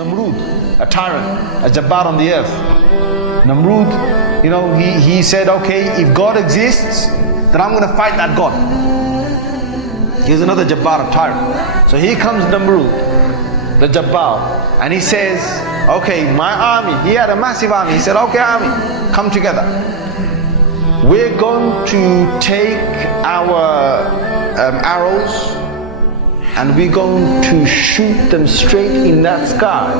Nimrood, a tyrant, a jabbar on the earth. Nimrood, he said, okay, if God exists, then I'm going to fight that God. Here's another jabbar, a tyrant. So here comes Nimrood, the jabbar, and he says, okay, my army, he had a massive army. He said, okay, army, come together. We're going to take our arrows and we're going to shoot them straight in that sky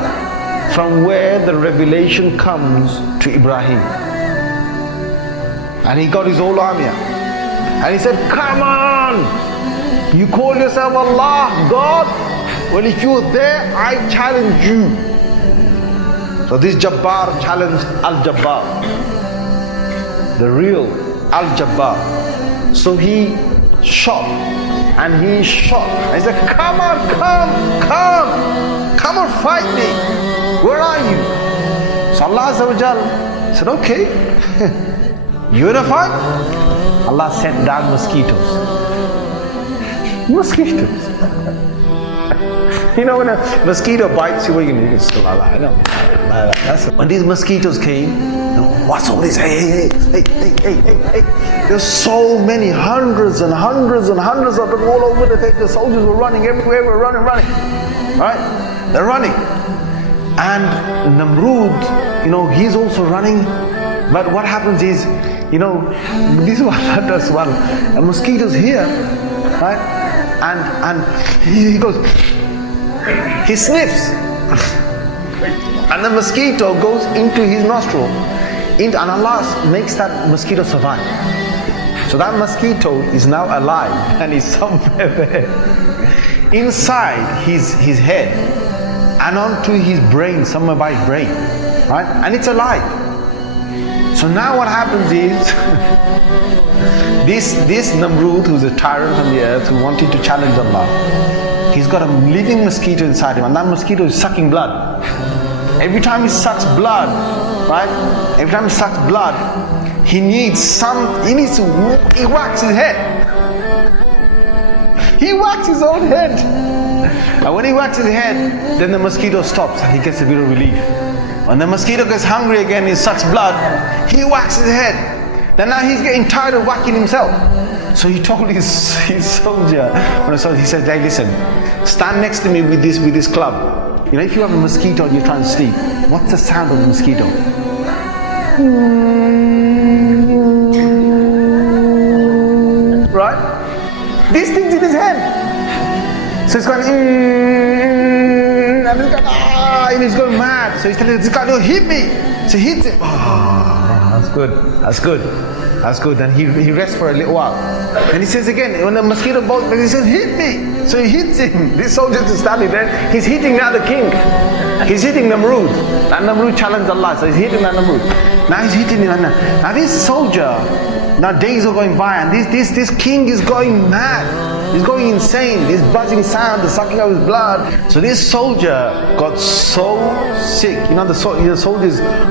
from where the revelation comes to Ibrahim. And he got his whole army out. And he said, come on! You call yourself Allah, God? Well, if you're there, I challenge you. So this Jabbar challenged al-jabbar, the real al-jabbar. So he shot and he shot. And he said, come on, come and fight me. Where are you? So Allah Azza wa Jal said, okay, you in a fight? Allah sent down mosquitoes. Mosquitoes. When a mosquito bites you, what are you going to do? Still Allah. When these mosquitoes came, what's all this? Hey. There's so many, hundreds and hundreds and hundreds of them all over the place. The soldiers were running everywhere, were running. Right? They're running. And Nimrood, he's also running. But what happens is, this is what Allah does well. A mosquito's here, right? And he goes, he sniffs. And the mosquito goes into his nostril. And Allah makes that mosquito survive. So that mosquito is now alive and is somewhere there. Inside his head and onto his brain, somewhere by his brain. Right? And it's alive. So now what happens is, this Nimrood, who's a tyrant on the earth, who wanted to challenge Allah, he's got a living mosquito inside him, and that mosquito is sucking blood. Every time he sucks blood, right? Every time he sucks blood, he whacks his head. He whacks his own head. And when he whacks his head, then the mosquito stops and he gets a bit of relief. When the mosquito gets hungry again, he sucks blood, he whacks his head. Then now he's getting tired of whacking himself. So he told his soldier, he said, hey, listen, stand next to me with this club. If you have a mosquito and you're trying to sleep, what's the sound of a mosquito? Right? This thing's in his head. So it's going, and it's going, and he's going mad. So he's telling this guy, no, hit me. So he hits him. That's good. Then he rests for a little while. And he says again, when the mosquito bites, he says, hit me. So he hits him. This soldier is standing there. He's hitting now the king. He's hitting Nimrood. And Nimrood challenged Allah. So he's hitting that Nimrood. Now he's hitting him. Now this soldier, now days are going by, and this king is going mad. He's going insane. This buzzing sound, the sucking of his blood. So this soldier got so sick. The soldier's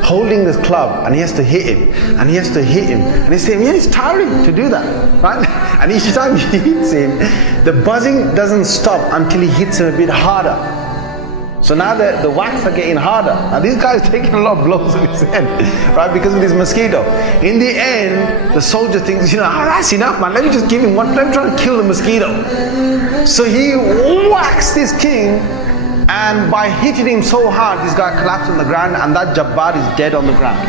holding this club and he has to hit him. And he has to hit him. And he's saying, it's tiring to do that. Right? And each time he hits him, the buzzing doesn't stop until he hits him a bit harder. So now the whacks are getting harder. Now this guy is taking a lot of blows in his head, right, because of this mosquito. In the end, the soldier thinks, that's enough, man. Let me just give him one. Let me try to kill the mosquito. So he whacks this king, and by hitting him so hard, this guy collapsed on the ground, and that Jabbar is dead on the ground.